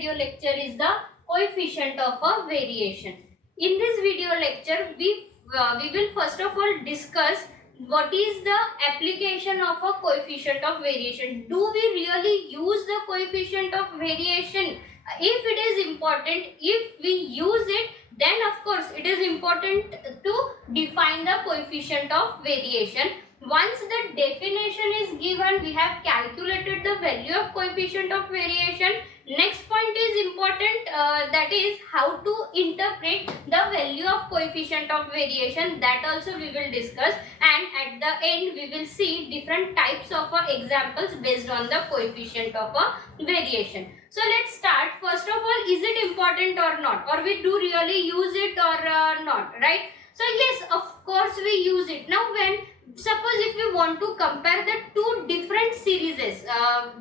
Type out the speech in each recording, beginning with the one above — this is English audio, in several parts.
video lecture is the coefficient of a variation. In this video lecture, we will first of all discuss what is the application of a coefficient of variation. Do we really use the coefficient of variation? If it is important, if we use it, then of course it is important to define the coefficient of variation. Once the definition is given, we have calculated the value of coefficient of variation. Next point is important, that is how to interpret the value of coefficient of variation. That also we will discuss, and at the end we will see different types of examples based on the coefficient of variation. So let's start. First of all, is it important or not, or we do really use it or not, right? So yes, of course we use it. Now when suppose if we want to compare the two different series,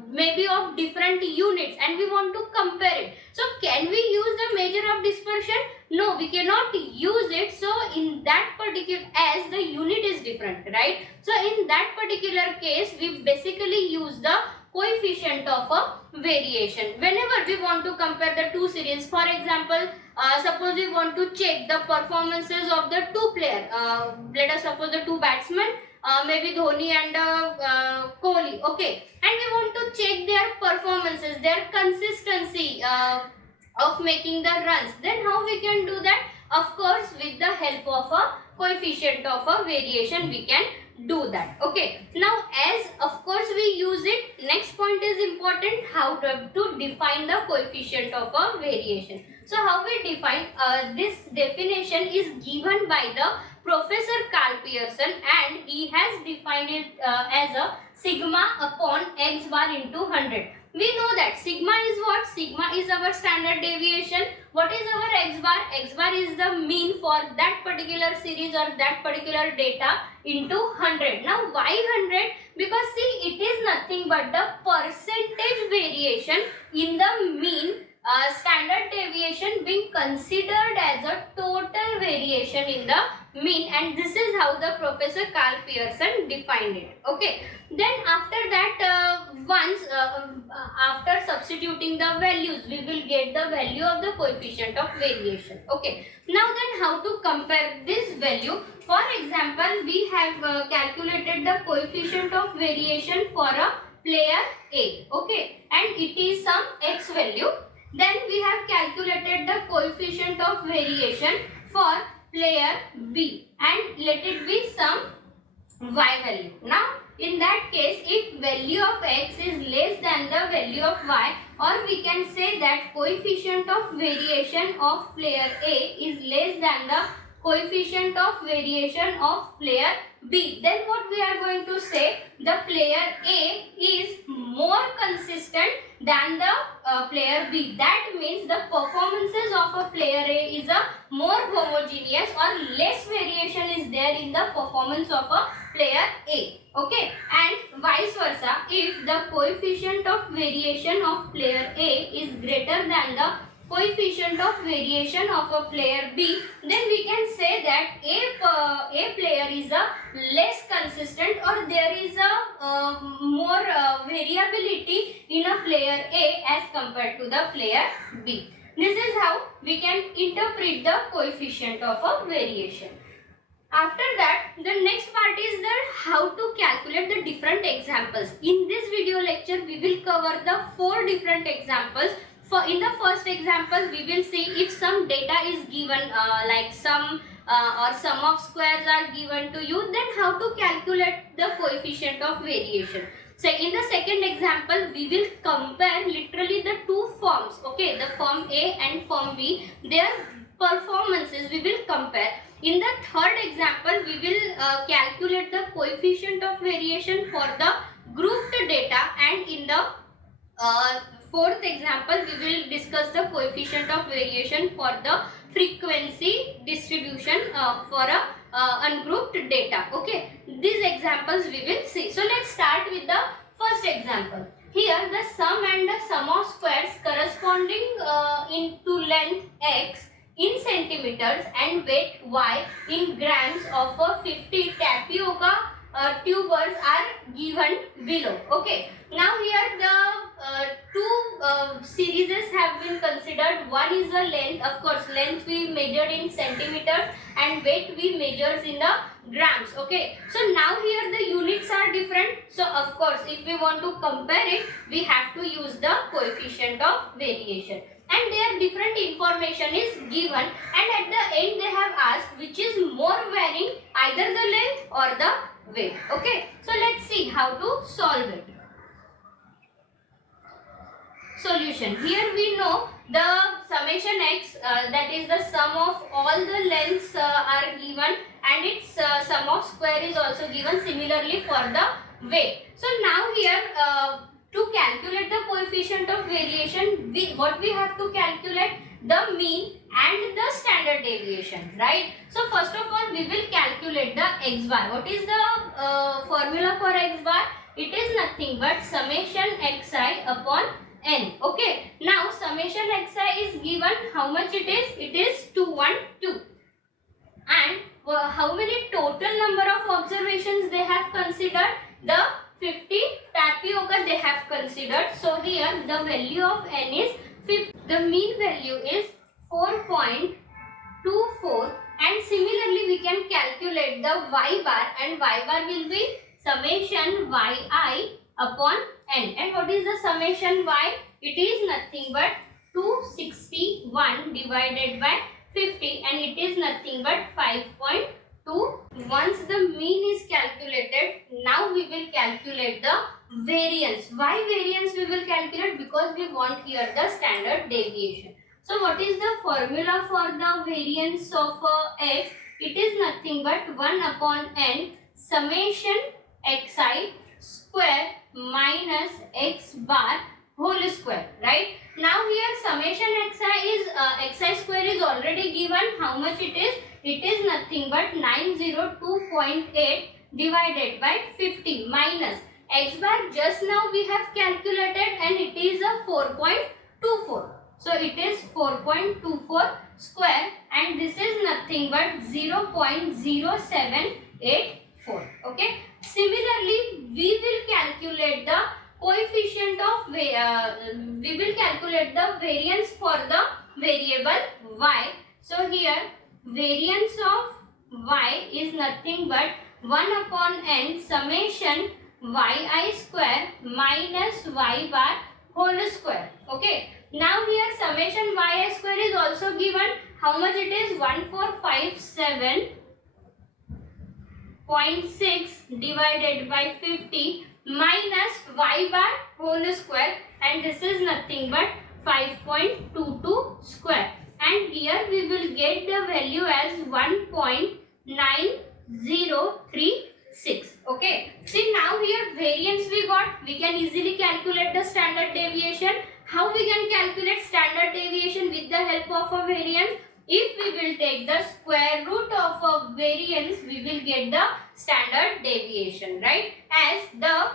maybe of different units, and we want to compare it, so can we use the measure of dispersion? No, we cannot use it. So in that particular, as the unit is different, right? So in that particular case, we basically use the coefficient of a variation whenever we want to compare the two series. For example, suppose we want to check the performances of the two players. Let us suppose the two batsmen, maybe Dhoni and Kohli, okay, and we want to check their performances, their consistency of making the runs. Then how we can do that? Of course, with the help of a coefficient of a variation, we can do that. Okay, now as of course we use it, next point is important, how to define the coefficient of a variation. So how we define, this definition is given by the Professor Karl Pearson, and he has defined it as a sigma upon x bar into 100. We know that sigma is what? Sigma is our standard deviation. What is our x bar? X bar is the mean for that particular series or that particular data into 100. Now why 100? Because see, it is nothing but the percentage variation in the mean, standard deviation being considered as a total variation in the mean, and this is how the Professor Karl Pearson defined it. Okay, then after that, once after substituting the values, we will get the value of the coefficient of variation. Okay, now then how to compare this value? For example, we have calculated the coefficient of variation for a player A, okay, and it is some x value. Then we have calculated the coefficient of variation for player B, and let it be some y value. Now in that case, if value of x is less than the value of y, or we can say that coefficient of variation of player A is less than the coefficient of variation of player B, then what we are going to say, the player A is more consistent than the player B. That means the performances of a player A is a more homogeneous, or less variation is there in the performance of a player A. Okay, and vice versa, if the coefficient of variation of player A is greater than the coefficient of variation of a player B, then we can say that a player is a less consistent, or there is a more variability in a player A as compared to the player B. This is how we can interpret the coefficient of a variation. After that, the next part is that how to calculate the different examples. In this video lecture, we will cover the 4 different examples. In the first example, we will see if some data is given, like sum or sum of squares are given to you, then how to calculate the coefficient of variation. So in the second example, we will compare literally the two forms, okay, the form A and form B, their performances we will compare. In the third example, we will calculate the coefficient of variation for the grouped data, and in the fourth example, we will discuss the coefficient of variation for the frequency distribution for a ungrouped data. Okay, these examples we will see. So let's start with the first example. Here the sum and the sum of squares corresponding into length x in centimeters and weight y in grams of a 50 tapioca tubers are given below. Okay, now here the two series have been considered. One is the length. Of course, length we measured in centimeters and weight we measures in the grams. Okay, so now here the units are different. So of course, if we want to compare it, we have to use the coefficient of variation. And their different information is given, and at the end they have asked which is more varying, either the length or the weight. Okay, so let's see how to solve it. Solution. Here we know the summation x, that is the sum of all the lengths are given, and its sum of square is also given, similarly for the weight. So now here to calculate the coefficient of variation, what we have to calculate? The mean and the standard deviation, right? So first of all we will calculate the x bar. What is the formula for x bar? It is nothing but summation xi upon n. Okay, now summation xi is given. How much it is? It is 212. And how many total number of observations they have considered? The 50 tapioca they have considered. So here the value of n is 50. The mean value is 4.24, and similarly we can calculate the y bar, and y bar will be summation yi upon n. And what is the summation y? It is nothing but 261 divided by 50, and it is nothing but 5.2. Once the mean is calculated, now we will calculate the variance. Why variance we will calculate? Because we want here the standard deviation. So what is the formula for the variance of x? It is nothing but 1 upon n summation xi square minus x bar whole square, right? Now here summation xi is xi square is already given. How much it is? It is nothing but 902.8 divided by 50 minus x bar just now we have calculated, and it is a 4.24. So it is 4.24 square, and this is nothing but 0.0784. Okay. Similarly, we will calculate the coefficient of variance for the variable y. So here variance of y is nothing but 1 upon n summation yi square minus y bar whole square. Okay. Now here summation yi square is also given. How much it is? 1457.6 divided by 50 minus y bar whole square, and this is nothing but 5.22 square, and here we will get the value as 1.9036. Okay, see now here variance we got. We can easily calculate the standard deviation. How we can calculate standard deviation with the help of a variance? If we will take the square root of a variance, we will get the standard deviation, right? As the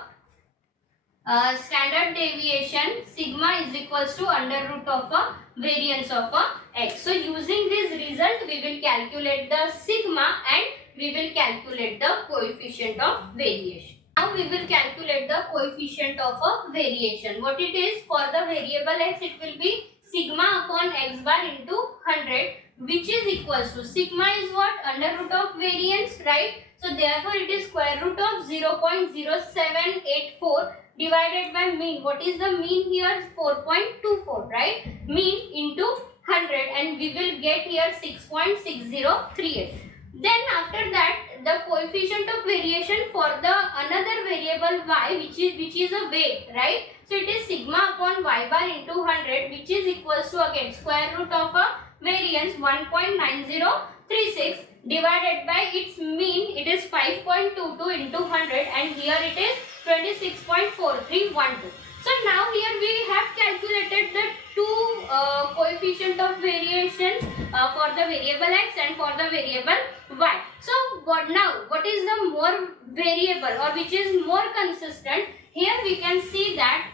standard deviation sigma is equals to under root of a variance of a x. So using this result, we will calculate the sigma and we will calculate the coefficient of variation. Now we will calculate the coefficient of a variation. What it is? For the variable x, it will be sigma upon x bar into 100, which is equals to, sigma is what? Under root of variance, right? So therefore it is square root of 0.0784 divided by mean. What is the mean here? 4.24, right? Mean into 100, and we will get here 6.6038. Then after that, the coefficient of variation for the another variable y, which is a weight, right? So it is sigma upon y bar into 100, which is equals to again square root of a variance 1.9036 divided by its mean. It is 5.22 into 100, and here it is 26.4312. So now here we have calculated the two coefficient of variations for the variable x and for the variable y. So what is the more variable or which is more consistent? Here we can see that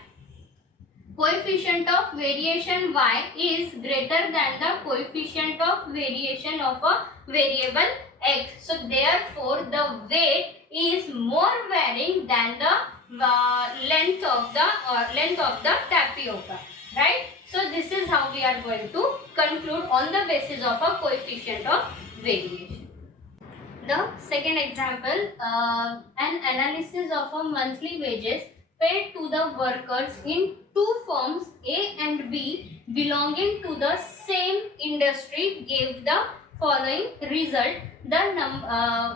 coefficient of variation y is greater than the coefficient of variation of a variable x. So therefore the weight is more varying than the length of the tapioca, right? So this is how we are going to conclude on the basis of a coefficient of variation. The second example, an analysis of a monthly wages paid to the workers in two firms A and B belonging to the same industry gave the following result.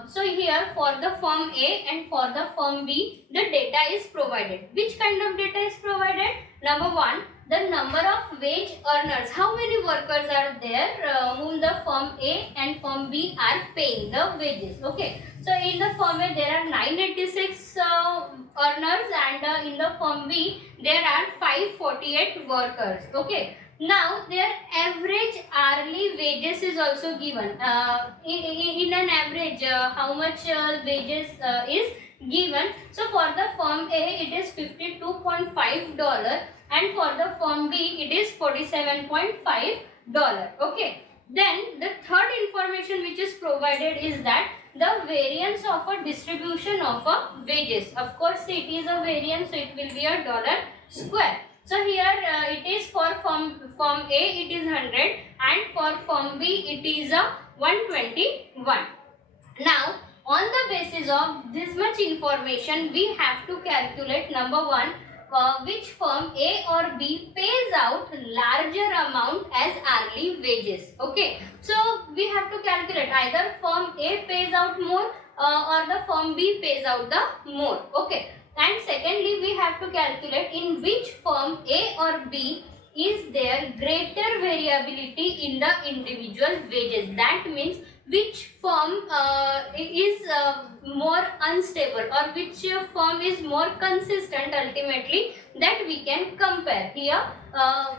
So here for the firm A and for the firm B, the data is provided. Which kind of data is provided? Number one, the number of wage earners. How many workers are there whom the firm A and firm B are paying the wages? Okay. So in the firm A there are 986 earners, and in the firm B there are 548 workers. Okay. Now their average hourly wages is also given. In an average, how much wages is given? So for the firm A it is $52.5, and for the firm B it is $47.5. Okay. Then the third information which is provided is that the variance of a distribution of a wages. Of course it is a variance, so it will be a dollar square. So here it is for firm A it is 100, and for firm B it is a 121. Now on the basis of this much information we have to calculate, number one, which firm A or B pays out larger amount as hourly wages. Okay, so we have to calculate either firm A pays out more or the firm B pays out the more. Okay, and secondly we have to calculate in which firm A or B is there greater variability in the individual wages. That means which firm is more unstable, or which firm is more consistent ultimately, that we can compare. Here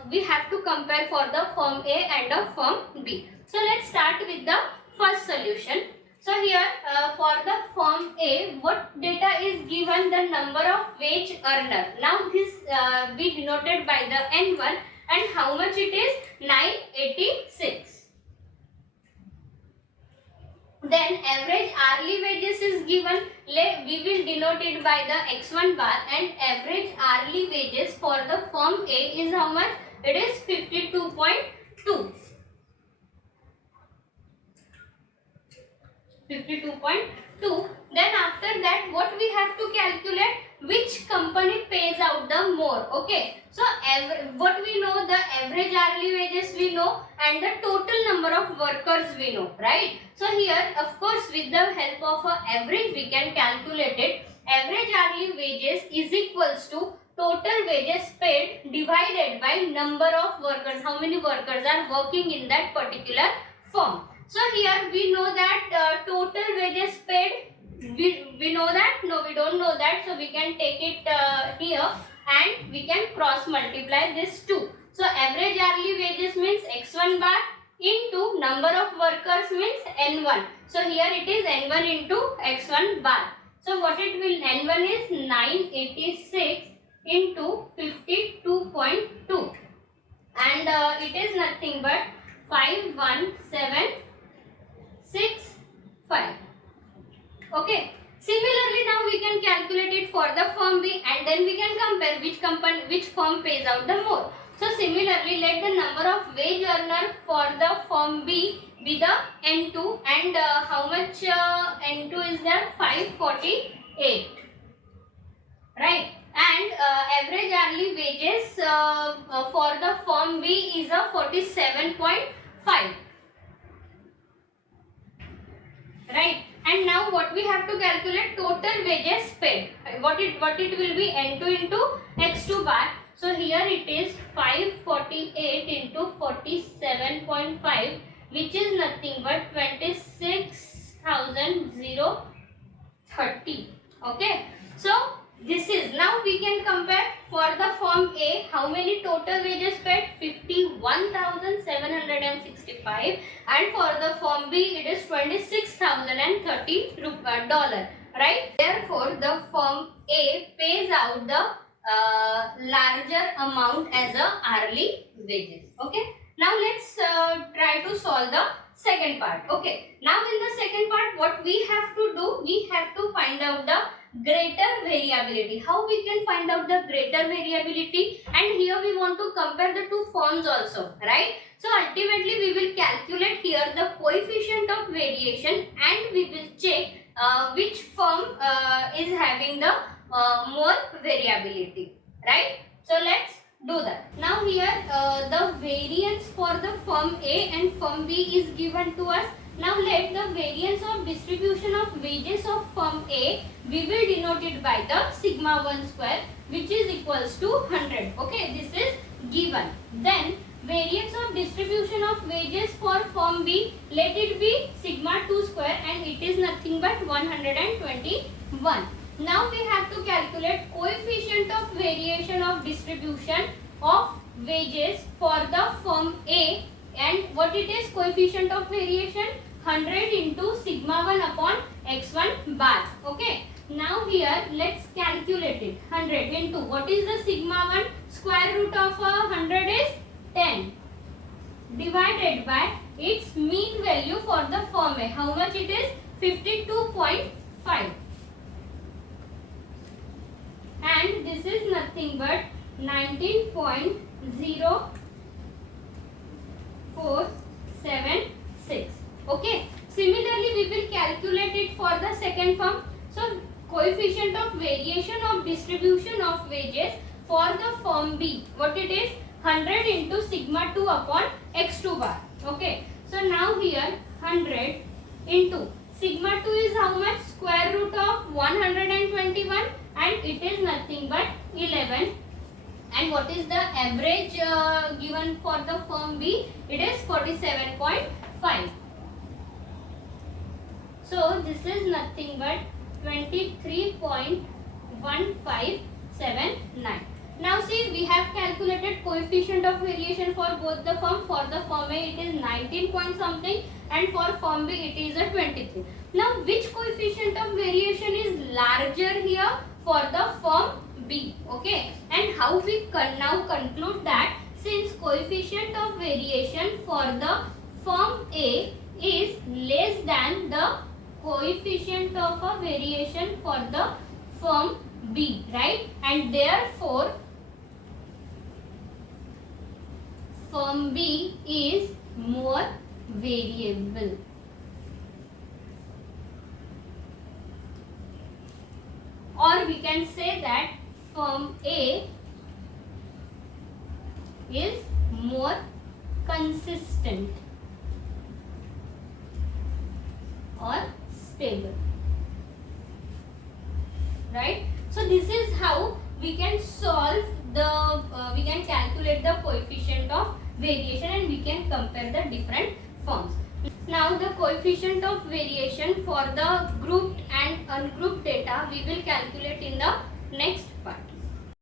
we have to compare for the firm A and the firm B. So let's start with the first solution. So here for the firm A, what data is given? The number of wage earner. Now this be denoted by the N1, and how much it is? 986. Then average hourly wages is given. We will denote it by the X1 bar, and average hourly wages for the firm A is how much? It is 52.2. 52.2. Then after that what we have to calculate? Which company pays out the more. Okay, so what we know, the average hourly wages we know, and the total number of workers we know, right? So here of course with the help of a average we can calculate it. Average hourly wages is equals to total wages paid divided by number of workers. How many workers are working in that particular firm? So here we know that total wages paid, we know that? No, we don't know that. So we can take it here, and we can cross multiply this two. So average hourly wages means X1 bar into number of workers means N1. So here it is N1 into X1 bar. So what it will, N1 is 986 into 52.2, and it is nothing but 51765. Okay. Similarly, now we can calculate it for the firm B, and then we can compare which firm pays out the more. So similarly, let the number of wage earner for the firm B be the N2, and how much N2 is there? 548. Right. And average hourly wages for the firm B is a 47.5. Right. And now what we have to calculate? Total wages paid. What it will be? N2 into X2 bar. So here it is 548 into 47.5, which is nothing but 26,030. Okay. So this is, now we can compare for the firm A, how many total wages paid? 51,765, and for the firm B it is $26,030, right? Therefore the firm A pays out the larger amount as a hourly wages. Okay. Now let's try to solve the second part. Okay. Now in the second part what we have to do? We have to find out the greater variability. How we can find out the greater variability? And here we want to compare the two forms also, right? So ultimately we will calculate here the coefficient of variation and we will check which form is having the more variability, right? So let's do that. Now here the variance for the firm A and firm B is given to us. Now let the variance of distribution of wages of firm A, we will denote it by the sigma 1 square, which is equals to 100. Okay, this is given. Then variance of distribution of wages for firm B, let it be sigma 2 square and it is nothing but 121. Now we have to calculate coefficient of variation of distribution of wages for the firm A, and what it is, coefficient of variation 100 into sigma 1 upon x1 bar. Okay. Now here let's calculate it. 100 into what is the sigma 1? Square root of 100 is 10 divided by its mean value for the firm A. How much it is? 52.5. And this is nothing but 19.0476. Okay. Similarly, we will calculate it for the second firm. So, coefficient of variation of distribution of wages for the firm B. What it is? 100 into sigma 2 upon x2 bar. Okay. So, now here 100 into sigma 2 is how much? Square root of 121 and it is nothing but 11. And what is the average given for the firm B? It is 47.5. So this is nothing but 23.1579. Now see, we have calculated coefficient of variation for both the firm. For the firm A it is 19 point something and for firm B it is a 23. Now which coefficient of variation is larger here? For the firm B. Okay. And how we can now conclude that since coefficient of variation for the firm A is less than the coefficient of a variation for the firm B, right? And therefore firm B is more variable. Or we can say that firm A is more consistent or stable, right? So this is how we can solve the we can calculate the coefficient of variation and we can compare the different firms. Now the coefficient of variation for the grouped and ungrouped data we will calculate in the next part.